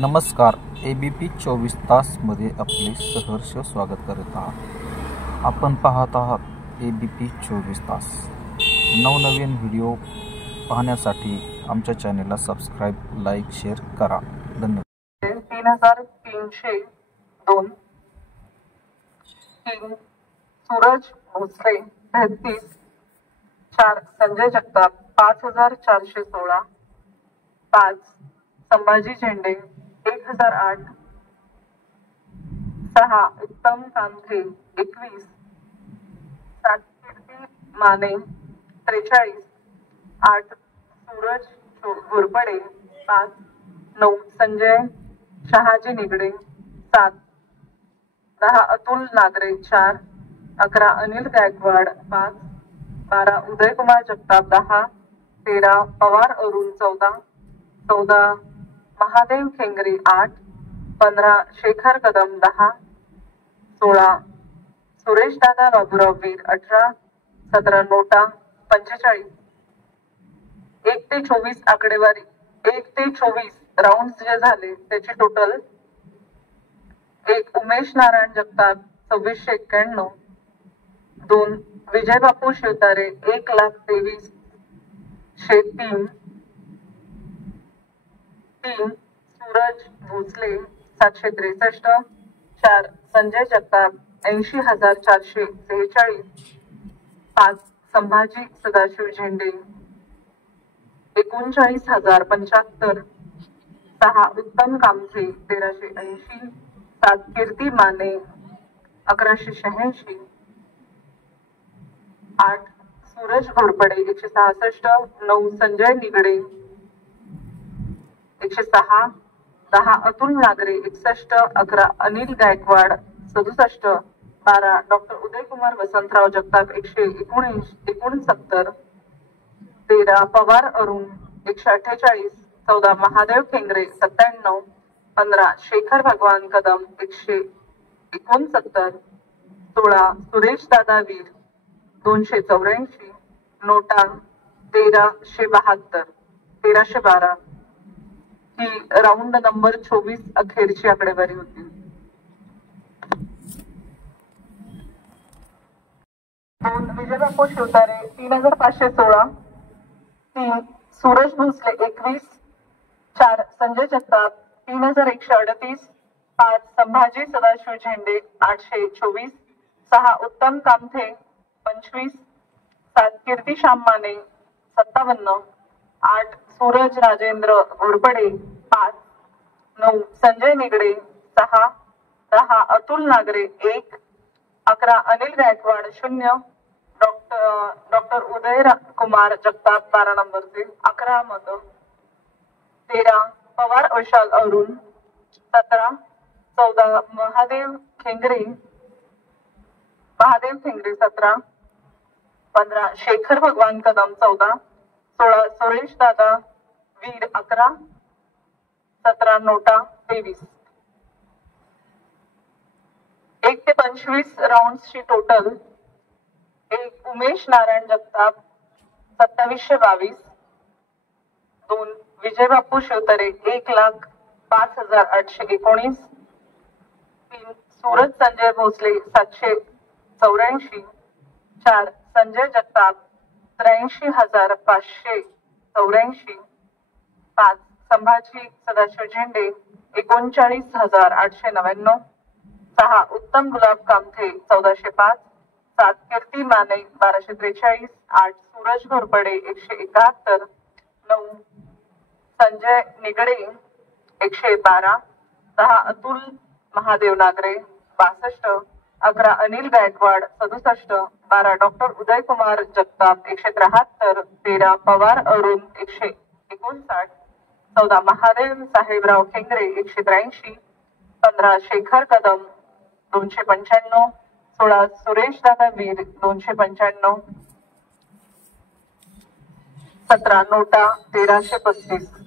नमस्कार. ABP 24 तासमध्ये आपले सहर्ष स्वागत करत आहात. आपण पाहत आहात ABP 24 तास. नवनवीन व्हिडिओ पाहण्यासाठी आमच्या चॅनेलला सबस्क्राईब, लाईक, शेअर करा. धन्यवाद. 3302 3 सूरज भोसले 33 4 संजय जगताप 5416 5 संभाजी झेंडे 1008 6 उत्तम कांथे 21 7 कीर्ती माने 43 8 सूरज घोरपडे 5 9 संजय शहाजी निगडे 7 10 अतुल नागरे 4 11 अनिल गायकवाड 5 12 उदयकुमार जगताप 10 13 पवार अरुण 14 महादेव खेंगरे 8 15 शेखर कदम 10 16 सुरेश दादा बाबूराव वीर 18 17 नोटा 45 1 ते 24 आकडेवारी 1 ते 24 राऊंड जे झाले त्याची टोटल 1 उमेश नारायण जगताप 2691 2 विजय बापू शिवतारे 1,23,003 3 सूरज भोसले 763 4 संजय जगताप 80,446 5 संभाजी सदाशिव झेंडे 39,075 6 उत्तम कामथे 1380 7 कीर्ती माने 1186 8 सूरज घोरपडे 166 9 संजय निगडे 106 10 अतुल नागरे 61 11 अनिल गायकवाड 67 12 डॉक्टर उदयकुमार वसंतराव जगताप 169 13 पवार अरुण 148 14 महादेव खेंगरे 97 15 शेखर भगवान कदम 169 16 सुरेश दादा वीर 284 नोटा 1312 ही राऊंड नंबर 24 अखेरची आकडेवारी होती. 2 विजय बापू शिवतारे 3516 3 सूरज भोसले 21 4 संजय जगताप 3138 5 संभाजी सदाशिव झेंडे 824 6 उत्तम कामथे 25 7 कीर्ती श्याम माने 57 8 सूरज राजेंद्र घोरपडे 5 9 संजय निगडे 6 10 अतुल नागरे 1 11 अनिल गायकवाड 0 डॉक्टर उदय कुमार जगताप 12 नंबरचे 11 मत 13 पवार विशाल अरुण 17 14 महादेव खेंगरे 17 15 शेखर भगवान कदम 14 16 सुरेश दादा वीर 11 17 नोटा 23 1 ते 25 राऊंडची टोटल 1 उमेश नारायण जगताप 2722 2 विजय बापू शिवतारे 1,05,819 3 सूरज संजय भोसले 784 4 संजय जगताप 83,584 5 संभाजी सदाशिव झेंडे 39,899 6 उत्तम गुलाब कामथे 1405 7 कीर्ती माने 1243 8 सूरज घोरपडे 171 9 संजय निगडे 112 10 अतुल महादेव नागरे 62 11 अनिल गायकवाड 67 12 डॉक्टर उदयकुमार जगताप 173 13 पवार अरुण 159 14 महादेव साहेबराव खेंगरे 183 15 शेखर कदम 295 16 सुरेश दादा वीर 295 17 नोटा 1335